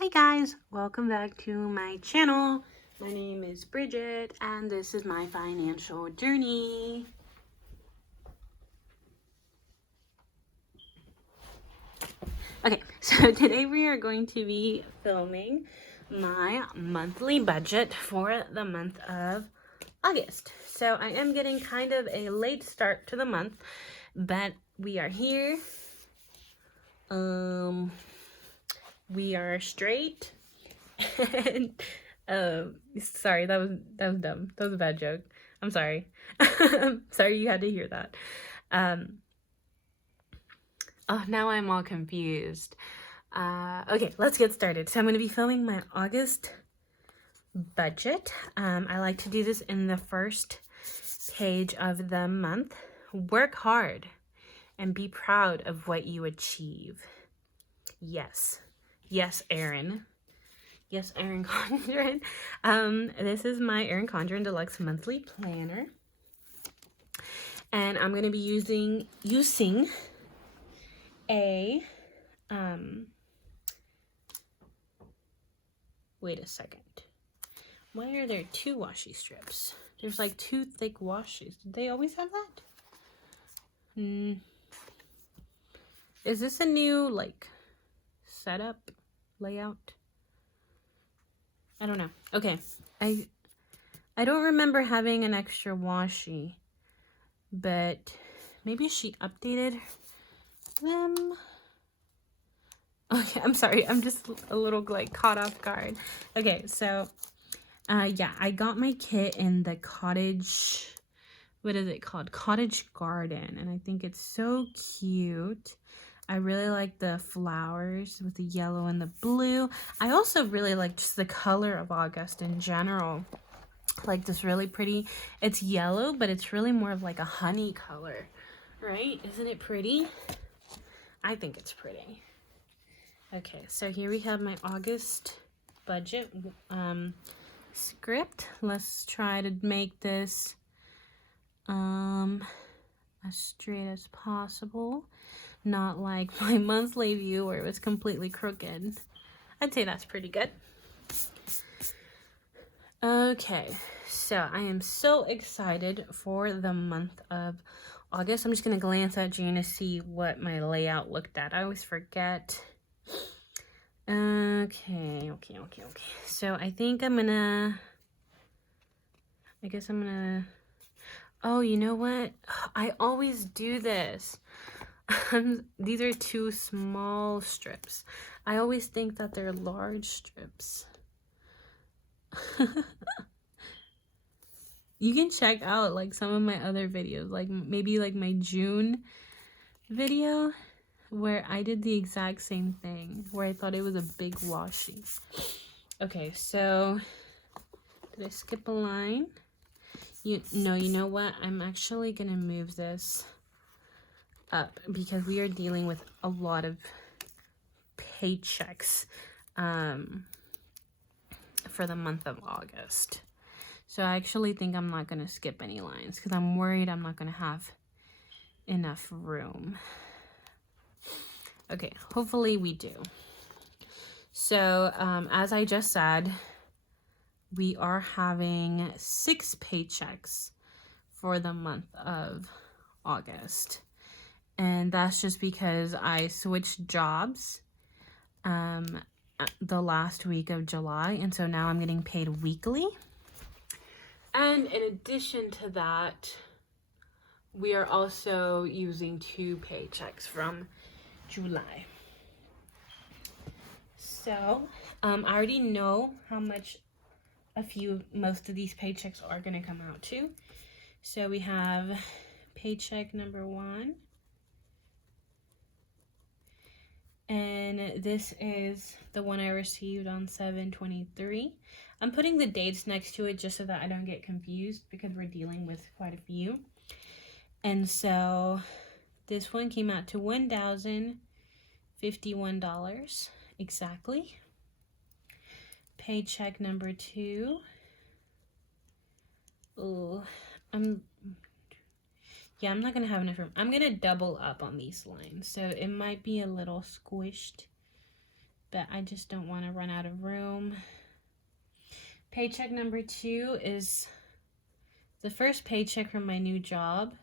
Hi guys, welcome back to my channel. My name is Bridget and this is my financial journey. Okay, so today we are going to be filming my monthly budget for the month of August. So I am getting kind of a late start to the month, but we are here. We are straight. And sorry, that was dumb. That was a bad joke. I'm sorry. Sorry you had to hear that. Oh, now I'm all confused. Okay, let's get started. So I'm going to be filming my August budget. I like to do this in the first page of the month. Work hard and be proud of what you achieve. Yes, Erin. Yes, Erin Condren. This is my Erin Condren Deluxe Monthly Planner. And I'm going to be using a, wait a second. Why are there two washi strips? There's like two thick washies. Did they always have that? Is this a new, like, setup, layout? I don't know. Okay. I don't remember having an extra washi, but maybe she updated them. Okay, I'm sorry. I'm just a little like caught off guard. Okay, so yeah, I got my kit in the cottage, what is it called? Cottage Garden, and I think it's so cute. I really like the flowers with the yellow and the blue. I also really like just the color of August in general. Like this really pretty, it's yellow, but it's really more of like a honey color, right? Isn't it pretty? I think it's pretty. Okay, so here we have my August budget script. Let's try to make this as straight as possible. Not like my monthly view where it was completely crooked. I'd say that's pretty good. Okay, so I am so excited for the month of August. I'm just going to glance at June to see what my layout looked at. I always forget. Okay. So I think I'm gonna, oh, you know what? I always do this. These are two small strips. I always think that they're large strips. You can check out like some of my other videos, like maybe like my June video where I did the exact same thing, where I thought it was a big washi. Okay, so did I skip a line? You know what? I'm actually gonna move this up because we are dealing with a lot of paychecks for the month of August. So I actually think I'm not gonna skip any lines because I'm worried I'm not gonna have enough room. Okay, hopefully we do. So as I just said, we are having 6 paychecks for the month of August. And that's just because I switched jobs the last week of July. And so now I'm getting paid weekly. And in addition to that, we are also using 2 paychecks from July. So I already know how much most of these paychecks are going to come out to. So we have paycheck number 1. And this is the one I received on 7/23. I'm putting the dates next to it just so that I don't get confused because we're dealing with quite a few. And so this one came out to $1,051 exactly. Paycheck number 2. Oh, I'm not going to have enough room. I'm going to double up on these lines. So it might be a little squished but I just don't want to run out of room. Paycheck number 2 is the first paycheck from my new job,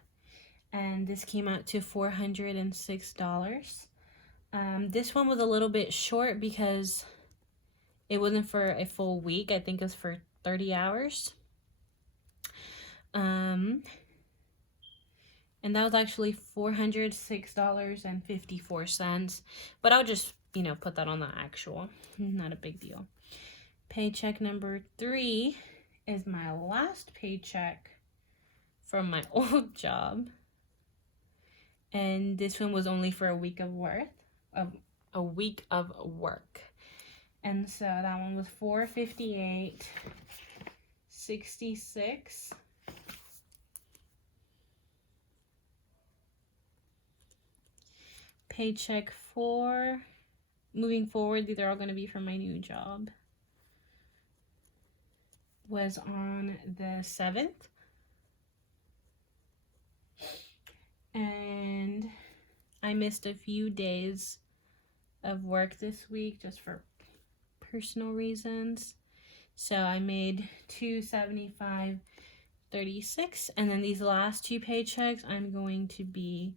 and this came out to $406. This one was a little bit short because it wasn't for a full week. I think it was for 30 hours. And that was actually $406.54. But I'll just, put that on the actual. Not a big deal. Paycheck number 3 is my last paycheck from my old job. And this one was only for a week of work. And so that one was $458.66. Paycheck 4, moving forward, these are all going to be from my new job, was on the 7th. And I missed a few days of work this week just for personal reasons. So I made $275.36, and then these last 2 paychecks I'm going to be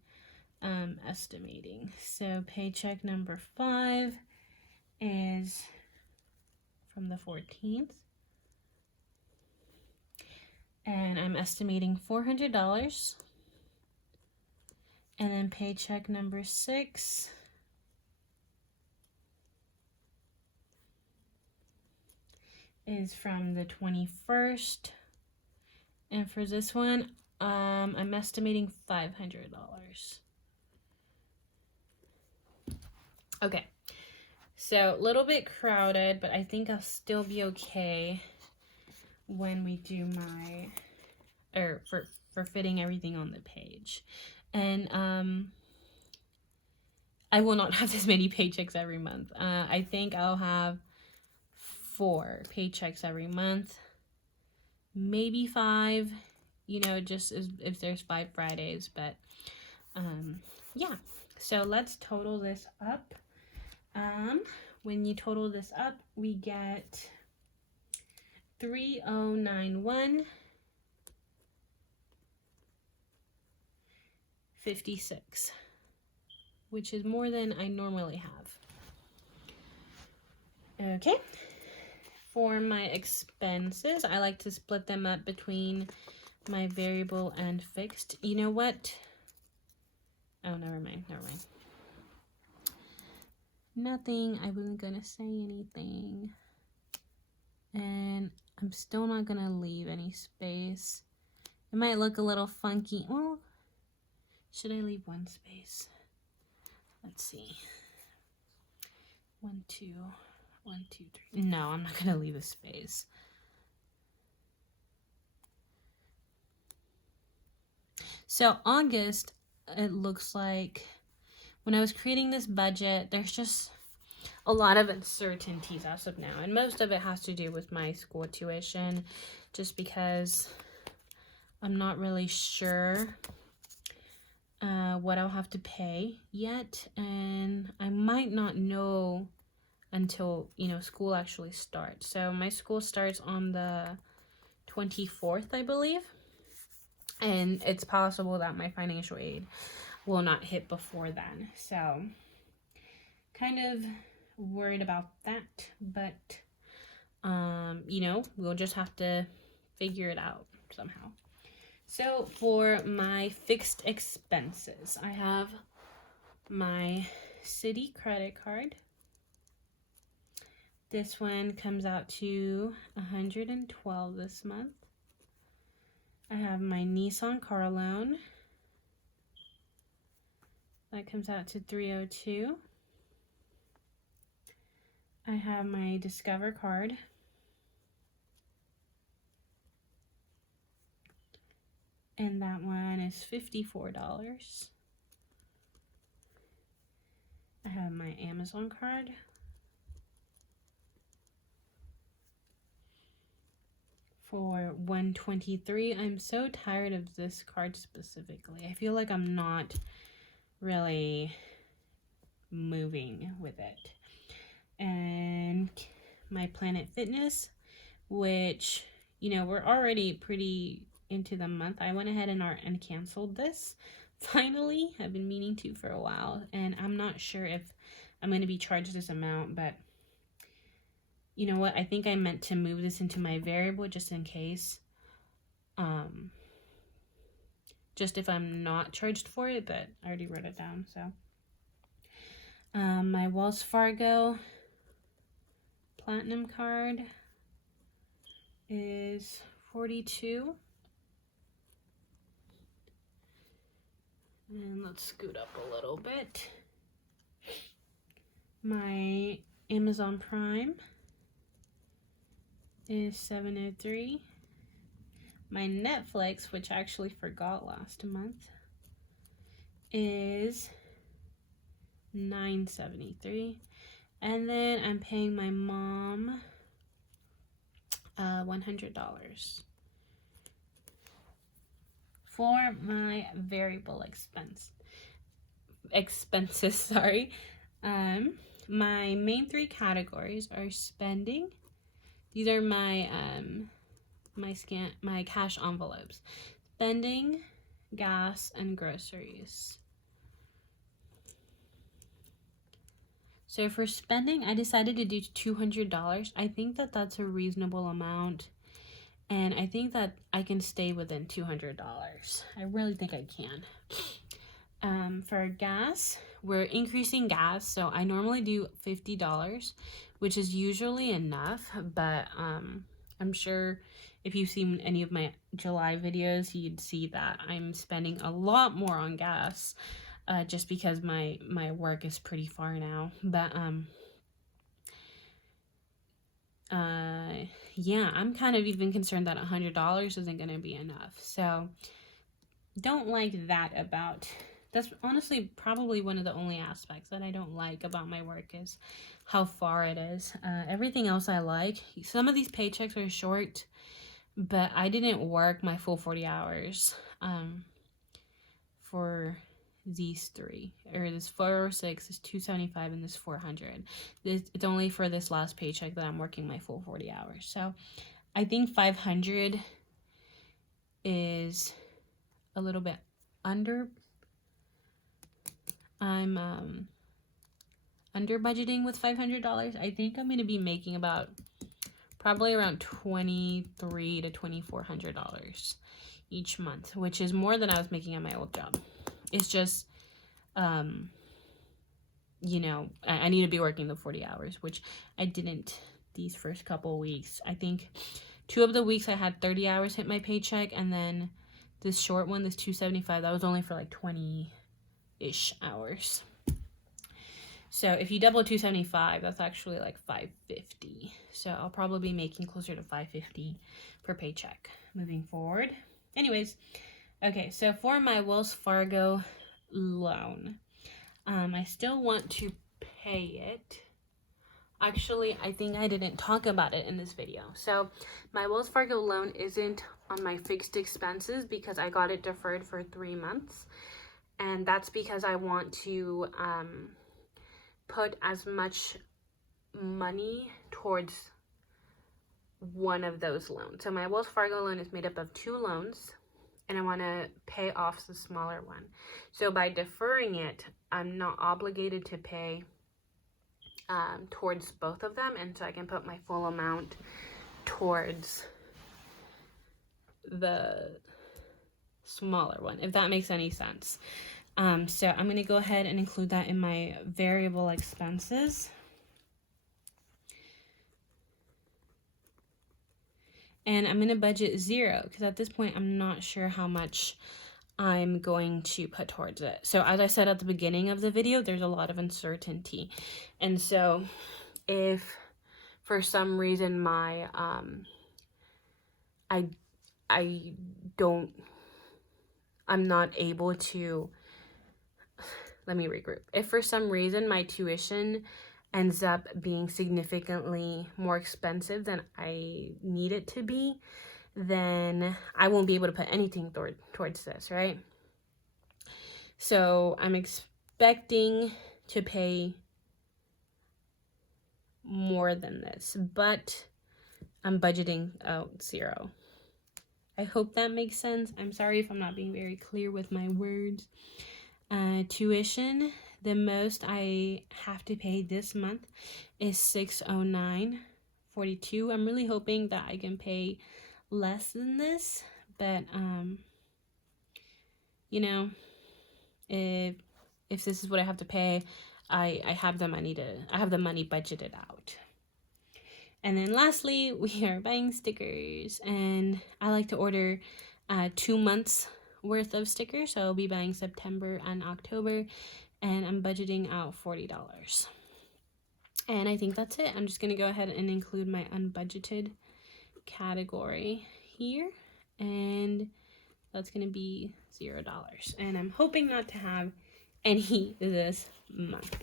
estimating. So paycheck number 5 is from the 14th, and I'm estimating $400. And then paycheck number 6 is from the 21st. And for this one, I'm estimating $500. Okay, so a little bit crowded, but I think I'll still be okay when we do for fitting everything on the page. And I will not have this many paychecks every month. I think I'll have 4 paychecks every month, maybe 5, just if there's 5 Fridays. But yeah, so let's total this up. When you total this up, we get $3,091.56, which is more than I normally have. Okay, for my expenses, I like to split them up between my variable and fixed. You know what? Oh, never mind. Nothing. I wasn't gonna say anything. And I'm still not gonna leave any space. It might look a little funky. Well, should I leave 1 space? Let's see. 1, 2, 1, 2, 3. No, I'm not gonna leave a space. So August, it looks like, when I was creating this budget, there's just a lot of uncertainties as of now. And most of it has to do with my school tuition, just because I'm not really sure what I'll have to pay yet. And I might not know until, school actually starts. So my school starts on the 24th, I believe. And it's possible that my financial aid will not hit before then. So kind of worried about that, but we'll just have to figure it out somehow. So for my fixed expenses, I have my Citi credit card. This one comes out to $112 this month. I have my Nissan car loan. That comes out to $302. I have my Discover card. And that one is $54. I have my Amazon card. For $123. I'm so tired of this card specifically. I feel like I'm not really moving with it. and my Planet Fitness, which, you know, we're already pretty into the month. I went ahead and canceled this. Finally, I've been meaning to for a while, and I'm not sure if I'm going to be charged this amount, but you know what? I think I meant to move this into my variable just in case. Just if I'm not charged for it, but I already wrote it down, so. My Wells Fargo Platinum card is $42. And let's scoot up a little bit. My Amazon Prime is $7.03. My Netflix, which I actually forgot last month, is $9.73. And then I'm paying my mom $100 for my variable expenses. Sorry. My main three categories are spending. These are my my cash envelopes. Spending, gas, and groceries. So for spending, I decided to do $200. I think that that's a reasonable amount, and I think that I can stay within $200. I really think I can. For gas, we're increasing gas, so I normally do $50, which is usually enough, but I'm sure if you've seen any of my July videos, you'd see that I'm spending a lot more on gas, just because my work is pretty far now. But yeah, I'm kind of even concerned that $100 isn't going to be enough. So don't like that about, that's honestly probably one of the only aspects that I don't like about my work is how far it is. Everything else I like. Some of these paychecks are short, but I didn't work my full 40 hours for these three, or this 406, this 275, and this 400. It's only for this last paycheck that I'm working my full 40 hours. So I think 500 is a little bit under. I'm under budgeting with $500. I think I'm going to be making about probably around $2,300 to $2,400 each month, which is more than I was making at my old job. It's just, you know, I need to be working the 40 hours, which I didn't these first couple weeks. I think 2 of the weeks I had 30 hours hit my paycheck, and then this short one, this 275, that was only for like 20-ish hours. So if you double 275, that's actually like $550. So I'll probably be making closer to $550 per paycheck moving forward. Anyways, okay, so for my Wells Fargo loan, I still want to pay it. Actually, I think I didn't talk about it in this video. So my Wells Fargo loan isn't on my fixed expenses because I got it deferred for 3 months. And that's because I want to put as much money towards one of those loans. So my Wells Fargo loan is made up of 2 loans, and I want to pay off the smaller one. So by deferring it, I'm not obligated to pay towards both of them, and so I can put my full amount towards the smaller one, if that makes any sense. So I'm going to go ahead and include that in my variable expenses. And I'm going to budget 0 because at this point I'm not sure how much I'm going to put towards it. So as I said at the beginning of the video, there's a lot of uncertainty. And so if for some reason my I'm not able to, let me regroup. If for some reason my tuition ends up being significantly more expensive than I need it to be, then I won't be able to put anything towards this, right? So I'm expecting to pay more than this, but I'm budgeting out 0. I hope that makes sense. I'm sorry if I'm not being very clear with my words. Tuition, the most I have to pay this month is $609.42. I'm really hoping that I can pay less than this, but you know, if this is what I have to pay, I have the money budgeted out. And then lastly, we are buying stickers, and I like to order 2 months worth of stickers. So I'll be buying September and October, and I'm budgeting out $40. And I think that's it. I'm just going to go ahead and include my unbudgeted category here, and that's going to be $0. And I'm hoping not to have any this month.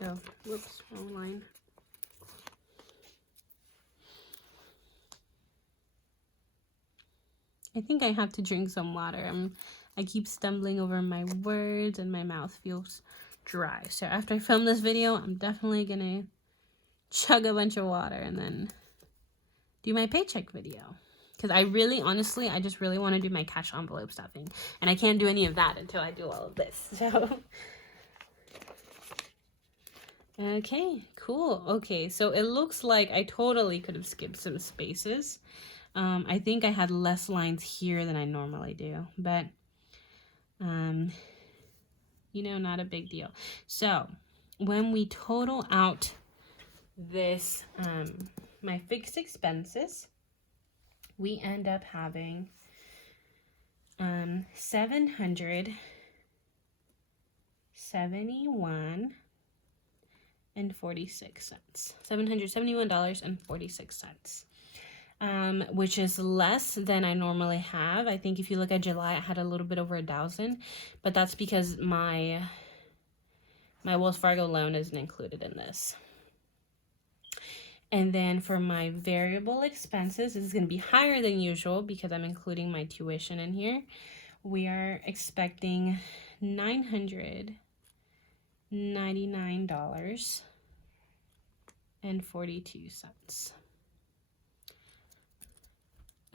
Oh, whoops, wrong line. I think I have to drink some water. I keep stumbling over my words and my mouth feels dry. So after I film this video, I'm definitely gonna chug a bunch of water and then do my paycheck video. Because I really, honestly, I just really want to do my cash envelope stuffing. And I can't do any of that until I do all of this. So okay, cool. Okay, so it looks like I totally could have skipped some spaces. I think I had less lines here than I normally do, but you know, not a big deal. So when we total out this, my fixed expenses, we end up having $771.46. $771.46. Which is less than I normally have. I think if you look at July, I had a little bit over 1,000, but that's because my Wells Fargo loan isn't included in this. And then for my variable expenses, this is going to be higher than usual because I'm including my tuition in here. We are expecting $999.42.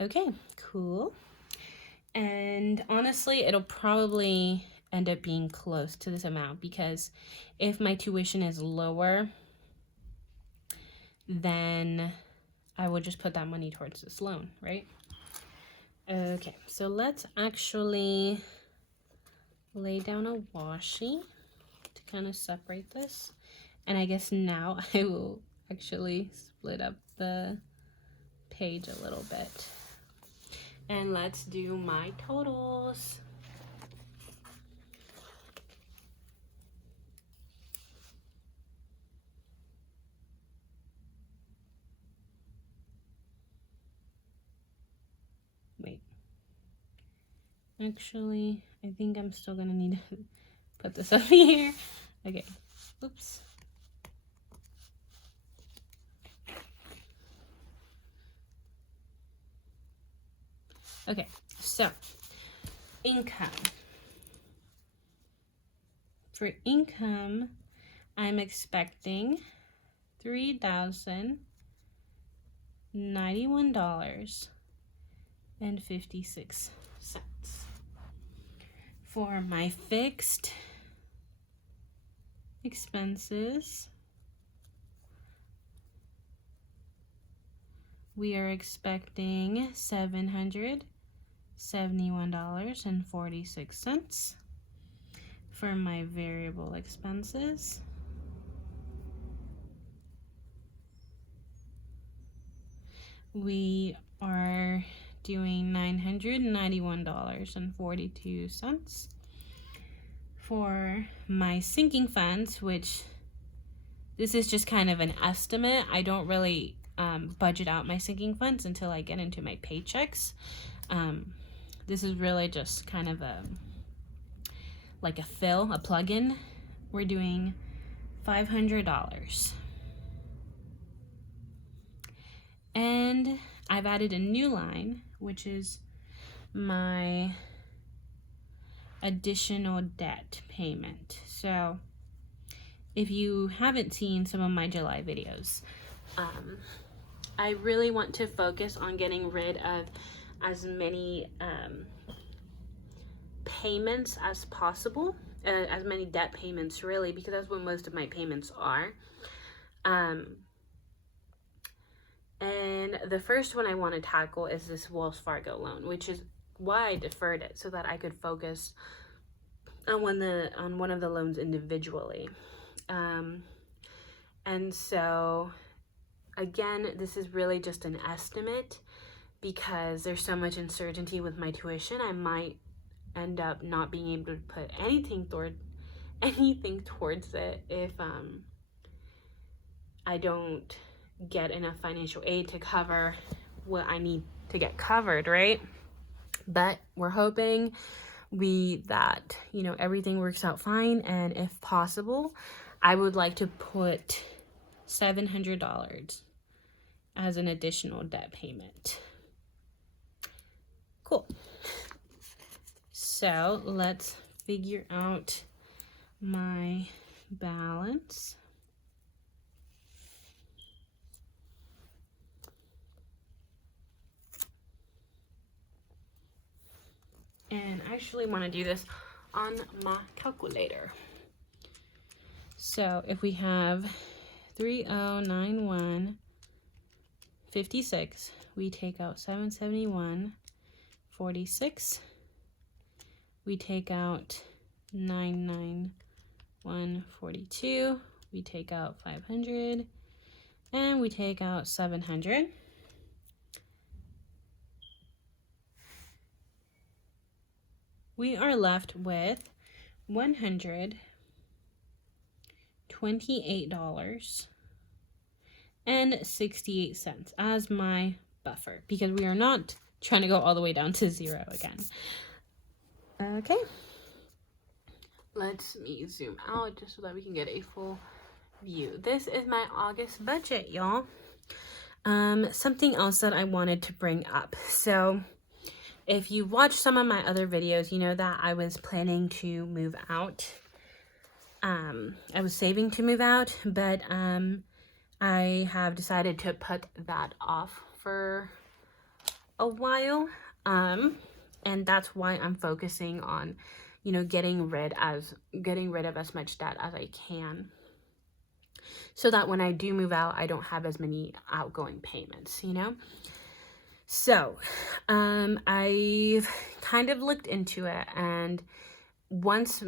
Okay, cool. And honestly, it'll probably end up being close to this amount because if my tuition is lower, then I would just put that money towards this loan, right? Okay, so let's actually lay down a washi to kind of separate this. And I guess now I will actually split up the page a little bit. And let's do my totals. Wait. Actually, I think I'm still gonna need to put this up here. Okay. Oops. Okay, so income. For income, I'm expecting $3,091.56. For my fixed expenses, we are expecting $771.46. For my variable expenses, we are doing $991.42. For my sinking funds, which this is just kind of an estimate, I don't really budget out my sinking funds until I get into my paychecks. This is really just kind of like a plug-in. We're doing $500. And I've added a new line, which is my additional debt payment. So if you haven't seen some of my July videos, I really want to focus on getting rid of as many payments as possible, as many debt payments really, because that's what most of my payments are. And the first one I want to tackle is this Wells Fargo loan, which is why I deferred it, so that I could focus on one of the loans individually. And so again, this is really just an estimate because there's so much uncertainty with my tuition. I might end up not being able to put anything towards it if I don't get enough financial aid to cover what I need to get covered, right? But we're hoping that everything works out fine, and if possible, I would like to put $700 as an additional debt payment. Cool. So let's figure out my balance. And I actually want to do this on my calculator. So if we have 3091.56, we take out 771.46. We take out 991.42. We take out 500, and we take out 700. We are left with $128.68 as my buffer, because we are not trying to go all the way down to zero again. Okay, let me zoom out just so that we can get a full view. This is my August budget, y'all. Something else that I wanted to bring up. So if you watched some of my other videos, you know that I was planning to move out. I was saving to move out, but I have decided to put that off for a while. And that's why I'm focusing on, getting rid of as much debt as I can, so that when I do move out, I don't have as many outgoing payments, So, I've kind of looked into it, and once I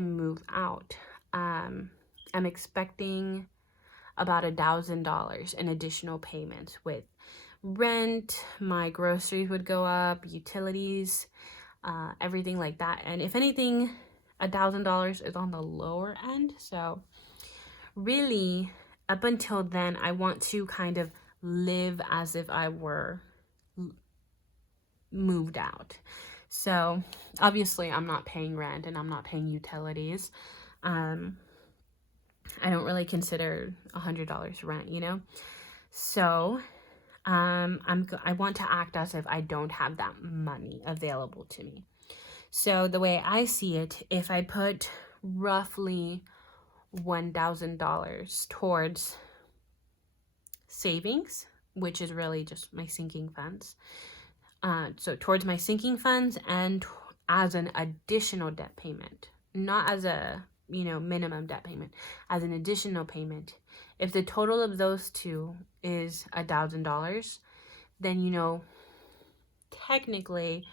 move out, I'm expecting about $1,000 in additional payments with rent. My groceries would go up, utilities, everything like that. And if anything, $1,000 is on the lower end. So really, up until then, I want to kind of live as if I were moved out. So obviously I'm not paying rent and I'm not paying utilities. I don't really consider $100 rent, So I want to act as if I don't have that money available to me. So the way I see it, if I put roughly $1,000 towards savings, which is really just my sinking funds, so towards my sinking funds and as an additional debt payment, not as a minimum debt payment, as an additional payment. If the total of those two is $1,000, then technically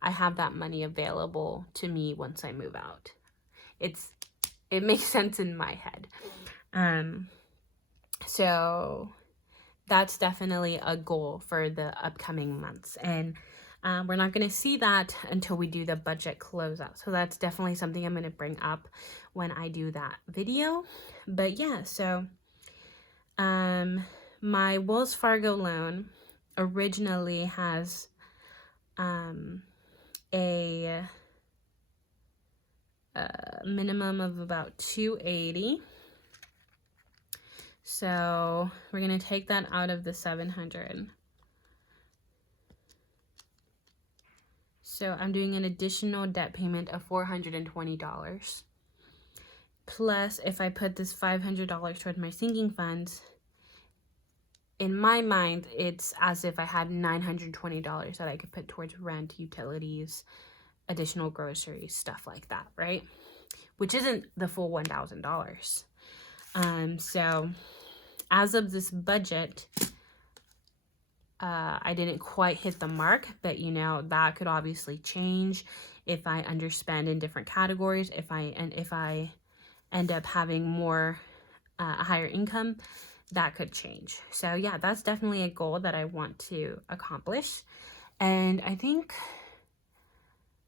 I have that money available to me once I move out. It makes sense in my head. So that's definitely a goal for the upcoming months, and we're not going to see that until we do the budget closeout. So that's definitely something I'm going to bring up when I do that video. But yeah, so my Wells Fargo loan originally has a minimum of about $280. So we're going to take that out of the $700. So I'm doing an additional debt payment of $420. Plus, if I put this $500 towards my sinking funds, in my mind, it's as if I had $920 that I could put towards rent, utilities, additional groceries, stuff like that, right? Which isn't the full $1,000. So as of this budget, I didn't quite hit the mark, but you know, that could obviously change if I underspend in different categories, if I end up having more a higher income, that could change. So yeah, that's definitely a goal that I want to accomplish. And I think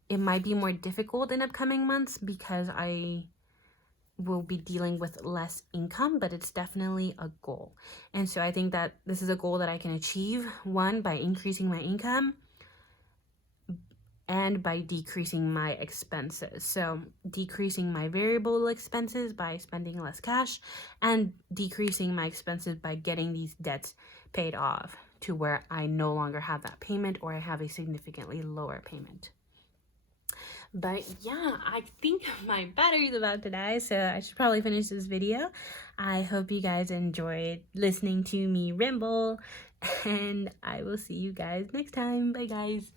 it might be more difficult in upcoming months because I will be dealing with less income, but it's definitely a goal. And so I think that this is a goal that I can achieve, one, by increasing my income and by decreasing my expenses. So decreasing my variable expenses by spending less cash and decreasing my expenses by getting these debts paid off to where I no longer have that payment or I have a significantly lower payment. But yeah, I think my battery's about to die, so I should probably finish this video. I hope you guys enjoyed listening to me ramble, and I will see you guys next time. Bye, guys.